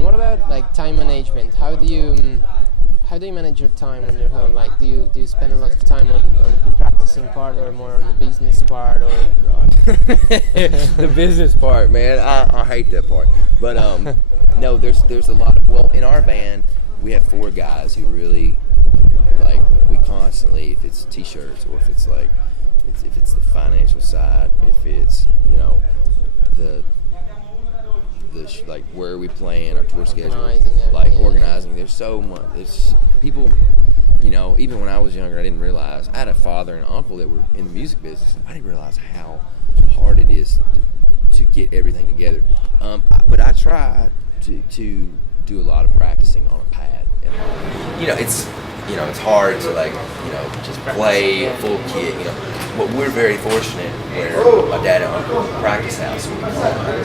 And what about like time management? How do you manage your time when you're home? Like, do you spend a lot of time on the practicing part, or more on the business part, or? The business part, man, I hate that part. But no, there's a lot of, well, in our band we have 4 guys who really, like, we constantly, if it's t-shirts, or if it's like, if it's the financial side, if it's, you know, the like, where are we playing, our tour schedule, like organizing. There's so much. There's people, you know, even when I was younger, I didn't realize. I had a father and uncle that were in the music business. I didn't realize how hard it is to get everything together. But I try to do a lot of practicing on a pad. And, you know, it's hard to, like, you know, just play a full kit. You know, but we're very fortunate where my dad and uncle practice house. We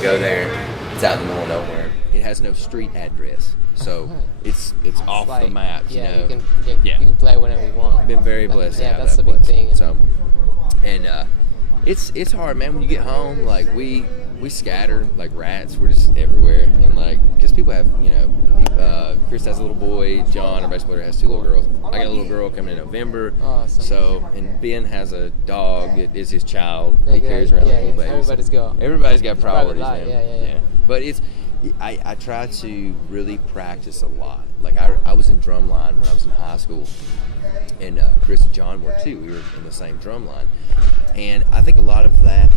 go there. It's out in the middle of nowhere. It has no street address, so it's off the maps. Yeah, you know? you can play whenever you want. Been very blessed. Yeah, that's the big thing. So, and it's hard, man. When you get home, like we scatter like rats. We're just everywhere, and like, because people have, you know, Chris has a little boy. John, our bass player, has 2 little girls. I got a little girl coming in November. Awesome. So, and Ben has a dog. It is his child. He carries around like a little baby. Everybody's got priorities, man. Yeah. But I try to really practice a lot. Like, I was in drum line when I was in high school, and Chris and John were too. We were in the same drum line, and I think a lot of that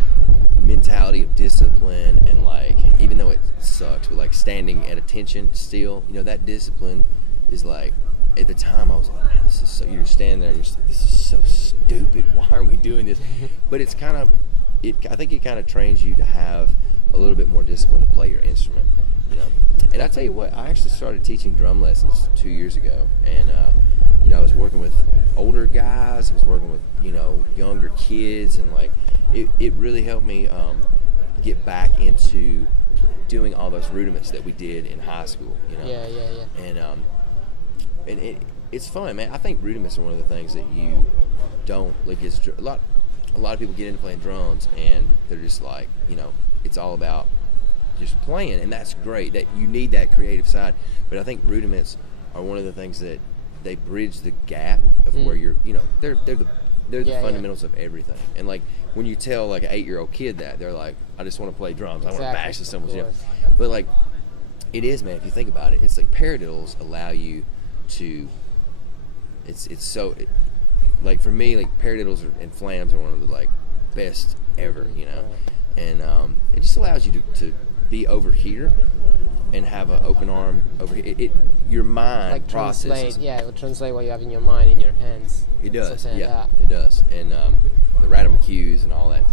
mentality of discipline, and like, even though it sucks, but like standing at attention still, you know, that discipline is like, at the time I was like, man, this is so, you're standing there and you're just like, this is so stupid. Why are we doing this? But it's kind of, I think it kind of trains you to have a little bit more discipline to play your instrument, you know. And I tell you what, I actually started teaching drum lessons 2 years ago, and you know, I was working with older guys, I was working with, you know, younger kids, and like, it really helped me get back into doing all those rudiments that we did in high school, you know. Yeah. And it's fun, man. I think rudiments are one of the things that you don't, like, a lot of people get into playing drums and they're just like, you know, it's all about just playing, and that's great, that you need that creative side. But I think rudiments are one of the things that they bridge the gap of where you're, you know, they're the fundamentals of everything. And like, when you tell like an 8-year-old kid that, they're like, I just want to play drums, I want to bash the cymbals, you know. But like, it is, man, if you think about it, it's like paradiddles allow you to, it's so, like, for me, like, paradiddles and flams are one of the like best ever, you know. And it just allows you to be over here and have an open arm over here. Your mind like processes. It will translate what you have in your mind in your hands. It does, it does. And the random cues and all that.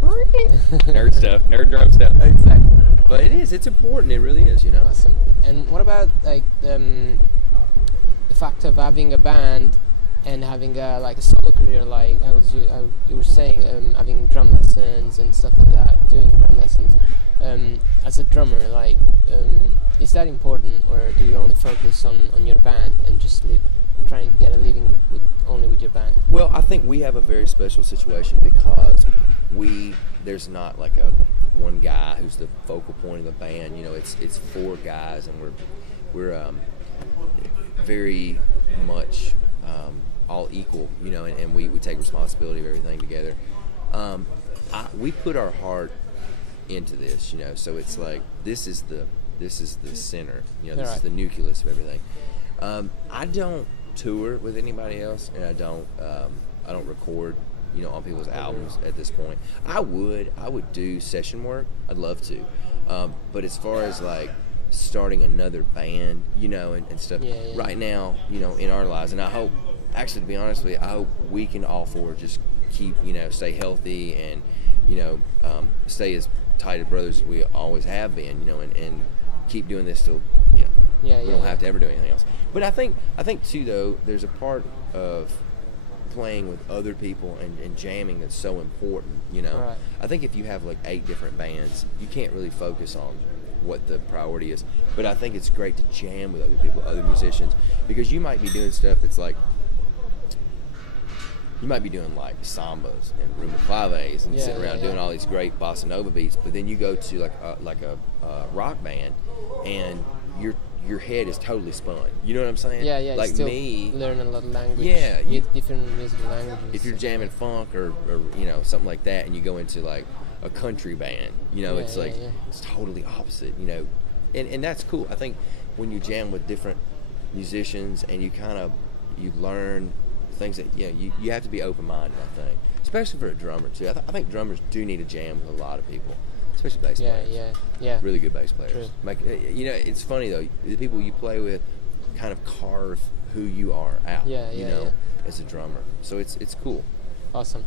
Nerd drum stuff. Exactly. But it's important. It really is, you know. Awesome. And what about like the fact of having a band and having a solo career, like you were saying, having drum lessons and stuff like that, doing drum lessons as a drummer, like, is that important, or do you only focus on your band and just trying to get a living only with your band? Well, I think we have a very special situation because there's not like one guy who's the focal point of the band. You know, it's 4 guys, and we're very much all equal, you know, and we take responsibility of everything together. We put our heart into this, you know, so it's like, this is the center, you know, this is the nucleus of everything. I don't tour with anybody else, and I don't record, you know, on people's albums at this point. I would do session work. I'd love to, but as far as like starting another band, you know, and stuff, right now, you know, in our lives, and I hope, actually, to be honest with you, I hope we can all 4 just keep, you know, stay healthy and, you know, stay as tight as brothers as we always have been, you know, and keep doing this till, you know, we don't have to ever do anything else. But I think too, though, there's a part of playing with other people and jamming that's so important, you know. Right. I think if you have like 8 different bands, you can't really focus on what the priority is. But I think it's great to jam with other people, other musicians, because you might be doing stuff that's like, you might be doing like sambas and rumba claves and sitting around doing all these great bossa nova beats, but then you go to like a rock band, and your head is totally spun. You know what I'm saying? Yeah, Like still me, learn a lot of language. Yeah, you get different musical languages. if you're jamming funk or something like that, and you go into like a country band, it's like it's totally opposite. And that's cool. I think when you jam with different musicians and you learn things that you have to be open-minded, I think, especially for a drummer too. I think drummers do need to jam with a lot of people, especially bass players. Yeah, really good bass players. True. Like, it's funny though, the people you play with kind of carve who you are out, as a drummer, so it's cool. Awesome.